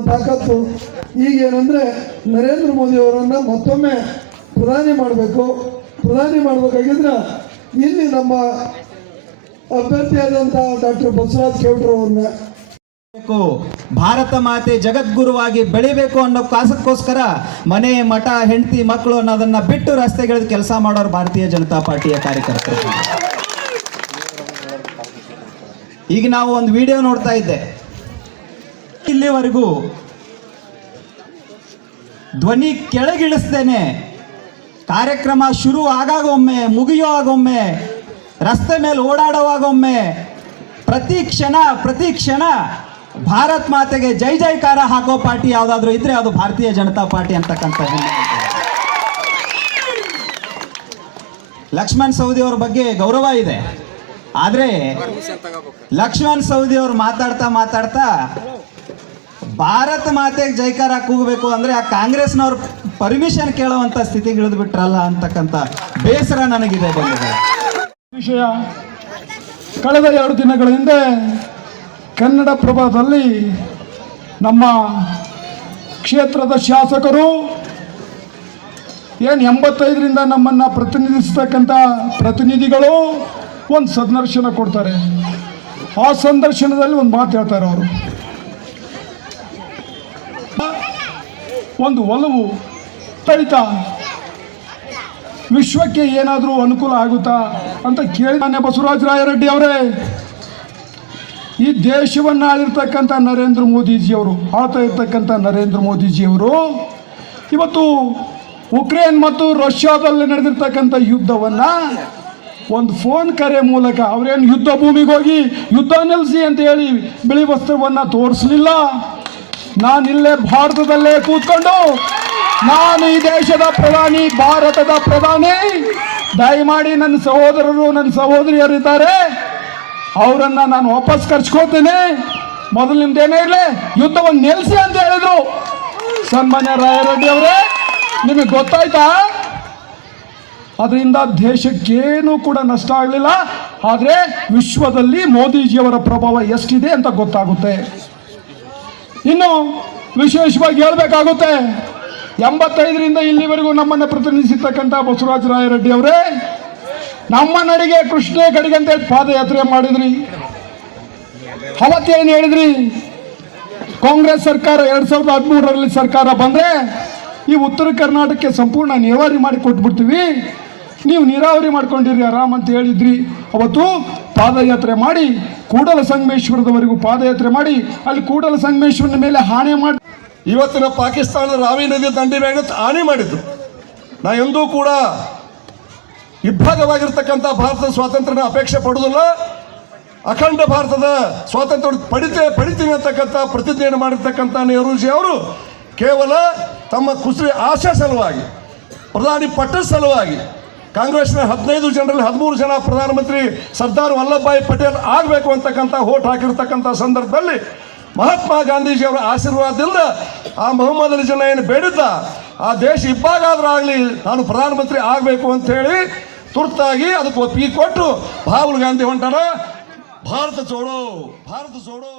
ತಾಕತ್ತು ಈಗೇನೆಂದರೆ ನರೇಂದ್ರ ಮೋದಿ ಅವರನ್ನು ಮತ್ತೊಮ್ಮೆ ಪ್ರಧಾನಿ ಮಾಡಬೇಕು. ಪ್ರಧಾನಿ ಮಾಡಬೇಕಾಗಿದ್ರೆ ಇಲ್ಲಿ ನಮ್ಮ ಅಭ್ಯರ್ಥಿಯಾದಂಥ ಡಾಕ್ಟರ್ ಬಸವರಾಜ್ ಬೇಕು. ಭಾರತ ಮಾತೆ ಜಗದ್ಗುರುವಾಗಿ ಬೆಳಿಬೇಕು ಅನ್ನೋ ಕಾಸಕ್ಕೋಸ್ಕರ ಮನೆ, ಮಠ, ಹೆಂಡತಿ, ಮಕ್ಕಳು ಅನ್ನೋದನ್ನ ಬಿಟ್ಟು ರಸ್ತೆಗಳಿದ ಕೆಲಸ ಮಾಡೋರು ಭಾರತೀಯ ಜನತಾ ಪಾರ್ಟಿಯ ಕಾರ್ಯಕರ್ತರು. ಈಗ ನಾವು ಒಂದು ವಿಡಿಯೋ ನೋಡ್ತಾ ಇದ್ದೆ. ಇಲ್ಲಿವರೆಗೂ ಧ್ವನಿ ಕೆಳಗಿಳಿಸ್ತೇನೆ ಕಾರ್ಯಕ್ರಮ ಶುರು ಆಗಾಗೊಮ್ಮೆ ಮುಗಿಯುವಾಗೊಮ್ಮೆ ರಸ್ತೆ ಮೇಲೆ ಓಡಾಡುವಾಗೊಮ್ಮೆ ಪ್ರತಿ ಕ್ಷಣ ಪ್ರತಿ ಕ್ಷಣ ಭಾರತ್ ಮಾತೆಗೆ ಜೈ ಜೈಕಾರ ಹಾಕೋ ಪಾರ್ಟಿ ಯಾವುದಾದ್ರೂ ಇದ್ರೆ ಅದು ಭಾರತೀಯ ಜನತಾ ಪಾರ್ಟಿ ಅಂತಕ್ಕಂಥ. ಲಕ್ಷ್ಮಣ್ ಸವದಿ ಅವ್ರ ಬಗ್ಗೆ ಗೌರವ ಇದೆ ಆದ್ರೆ ಲಕ್ಷ್ಮಣ್ ಸವದಿ ಅವ್ರು ಮಾತಾಡ್ತಾ ಮಾತಾಡ್ತಾ ಭಾರತ ಮಾತೆಗೆ ಜೈಕಾರ ಕೂಗಬೇಕು ಅಂದ್ರೆ ಆ ಕಾಂಗ್ರೆಸ್ನವ್ರ ಪರ್ಮಿಷನ್ ಕೇಳುವಂತ ಸ್ಥಿತಿಗೆ ಇಳಿದು ಬಿಟ್ರಲ್ಲ ಅಂತಕ್ಕಂಥ ಬೇಸರ ನನಗಿದೆ ಬಂದಿದೆ ವಿಷಯ. ಕಳೆದ ಎರಡು ದಿನಗಳ ಹಿಂದೆ ಕನ್ನಡ ಪ್ರಭಾದಲ್ಲಿ ನಮ್ಮ ಕ್ಷೇತ್ರದ ಶಾಸಕರು ಏನು ಎಂಬತ್ತೈದರಿಂದ ನಮ್ಮನ್ನು ಪ್ರತಿನಿಧಿಸ್ತಕ್ಕಂಥ ಪ್ರತಿನಿಧಿಗಳು ಒಂದು ಸಂದರ್ಶನ ಕೊಡ್ತಾರೆ. ಆ ಸಂದರ್ಶನದಲ್ಲಿ ಒಂದು ಮಾತು ಹೇಳ್ತಾರೆ ಅವರು. ಒಂದು ಒಲವು ತಳಿತ ವಿಶ್ವಕ್ಕೆ ಏನಾದರೂ ಅನುಕೂಲ ಆಗುತ್ತಾ ಅಂತ ಕೇಳಿ ಮಾನ್ಯ ಬಸವರಾಜ ರಾಯರೆಡ್ಡಿ ಅವರೇ. ಈ ದೇಶವನ್ನು ಆಳಿರ್ತಕ್ಕಂಥ ನರೇಂದ್ರ ಮೋದಿಜಿಯವರು, ಆಳ್ತಾ ಇರ್ತಕ್ಕಂಥ ನರೇಂದ್ರ ಮೋದಿಜಿಯವರು, ಇವತ್ತು ಉಕ್ರೇನ್ ಮತ್ತು ರಷ್ಯಾದಲ್ಲಿ ನಡೆದಿರ್ತಕ್ಕಂಥ ಯುದ್ಧವನ್ನು ಒಂದು ಫೋನ್ ಕರೆ ಮೂಲಕ ಅವರೇನು ಯುದ್ಧ ಭೂಮಿಗೆ ಹೋಗಿ ಯುದ್ಧ ನೆಲೆಸಿ ಅಂತ ಹೇಳಿ ಬಿಳಿ ವಸ್ತ್ರವನ್ನು ತೋರಿಸಲಿಲ್ಲ. ನಾನಿಲ್ಲೇ ಭಾರತದಲ್ಲೇ ಕೂತ್ಕೊಂಡು ನಾನು ಈ ದೇಶದ ಪ್ರಧಾನಿ, ಭಾರತದ ಪ್ರಧಾನಿ. ದಯಮಾಡಿ ನನ್ನ ಸಹೋದರರು, ನನ್ನ ಸಹೋದರಿಯರು ಇದ್ದಾರೆ ಅವರನ್ನ ನಾನು ವಾಪಸ್ ಕರ್ಸ್ಕೊತೀನಿ ಮೊದಲು ನಿಮ್ದೇನೇ ಇರಲಿ, ಯುದ್ಧವನ್ನು ನಿಲ್ಲಿಸಿ ಅಂತ ಹೇಳಿದ್ರು. ಸನ್ಮಾನ್ಯ ರಾಯರೆಡ್ಡಿ ಅವರೇ, ನಿಮಗೆ ಗೊತ್ತಾಯ್ತಾ? ಅದರಿಂದ ದೇಶಕ್ಕೇನೂ ಕೂಡ ನಷ್ಟ ಆಗಲಿಲ್ಲ. ಆದರೆ ವಿಶ್ವದಲ್ಲಿ ಮೋದಿಜಿಯವರ ಪ್ರಭಾವ ಎಷ್ಟಿದೆ ಅಂತ ಗೊತ್ತಾಗುತ್ತೆ. ಇನ್ನು ವಿಶೇಷವಾಗಿ ಹೇಳಬೇಕಾಗುತ್ತೆ, ಎಂಬತ್ತೈದರಿಂದ ಇಲ್ಲಿವರೆಗೂ ನಮ್ಮನ್ನು ಪ್ರತಿನಿಧಿಸಿರ್ತಕ್ಕಂಥ ಬಸವರಾಜ ರಾಯರೆಡ್ಡಿ ಅವರೇ, ನಮ್ಮ ನಡಿಗೆ ಕೃಷ್ಣೇ ಕಡೆಗೆ ಅಂತೇಳಿ ಪಾದಯಾತ್ರೆ ಮಾಡಿದ್ರಿ. ಅವತ್ತೇನು ಹೇಳಿದ್ರಿ, ಕಾಂಗ್ರೆಸ್ ಸರ್ಕಾರ ಎರಡು ಸಾವಿರದ ಹದಿಮೂರರಲ್ಲಿ ಸರ್ಕಾರ ಬಂದ್ರೆ ಈ ಉತ್ತರ ಕರ್ನಾಟಕಕ್ಕೆ ಸಂಪೂರ್ಣ ನೇವಾರಿ ಮಾಡಿ ಕೊಟ್ಬಿಡ್ತೀವಿ. ನೀವು ನೀರಾವರಿ ಮಾಡ್ಕೊಂಡಿರಿ, ಆರಾಮ್ ಅಂತ ಹೇಳಿದ್ರಿ. ಅವತ್ತು ಪಾದಯಾತ್ರೆ ಮಾಡಿ, ಕೂಡಲ ಸಂಗಮೇಶ್ವರದವರೆಗೂ ಪಾದಯಾತ್ರೆ ಮಾಡಿ, ಅಲ್ಲಿ ಕೂಡಲ ಸಂಗಮೇಶ್ವರನ ಮೇಲೆ ಹಾನಿ ಮಾಡಿ. ಇವತ್ತಿನ ಪಾಕಿಸ್ತಾನದ ರಾವಿ ನದಿ ದಂಡಿ ಮೇಲೆ ಹಾನಿ ಮಾಡಿದ್ರು. ನಾ ಎಂದೂ ಕೂಡ ಇಬ್ಬಾಗವಾಗಿರ್ತಕ್ಕಂಥ ಭಾರತದ ಸ್ವಾತಂತ್ರ್ಯನ ಅಪೇಕ್ಷೆ ಪಡೋದಿಲ್ಲ ಅಖಂಡ ಭಾರತದ ಸ್ವಾತಂತ್ರ್ಯ ಪಡಿತೇ, ಪಡಿತೀನಿ ಅಂತಕ್ಕಂಥ ಪ್ರತಿಜ್ಞೆಯನ್ನು ಮಾಡಿರ್ತಕ್ಕಂಥ ನೆಹರೂಜಿ ಅವರು ಕೇವಲ ತಮ್ಮ ಕುಸಿರಿ ಆಶಾ ಸಲುವಾಗಿ, ಪ್ರಧಾನಿ ಪಟ್ಟದ ಸಲುವಾಗಿ ಕಾಂಗ್ರೆಸ್ನ ಹದಿನೈದು ಜನರಲ್ಲಿ ಹದಿಮೂರು ಜನ ಪ್ರಧಾನಮಂತ್ರಿ ಸರ್ದಾರ್ ವಲ್ಲಭಭಾಯಿ ಪಟೇಲ್ ಆಗಬೇಕು ಅಂತಕ್ಕಂಥ ಹೋಟ್ ಹಾಕಿರ್ತಕ್ಕಂಥ ಸಂದರ್ಭದಲ್ಲಿ ಮಹಾತ್ಮ ಗಾಂಧೀಜಿಯವರ ಆಶೀರ್ವಾದದಿಂದ ಆ ಮೊಹಮ್ಮದ್ ಅಲಿ ಜನ ಏನು ಬೇಡಿದ್ದ ಆ ದೇಶ ಇಬ್ಬಾಗಾದ್ರೂ ಆಗಲಿ ನಾನು ಪ್ರಧಾನಮಂತ್ರಿ ಆಗಬೇಕು ಅಂತ ಹೇಳಿ ತುರ್ತಾಗಿ ಅದಕ್ಕೆ ಒಪ್ಪಿಗೆ ಕೊಟ್ಟು ರಾಹುಲ್ ಗಾಂಧಿ ಹೊಂಟಾರ ಭಾರತ ಚೋಡೋ ಭಾರತ ಚೋಡೋ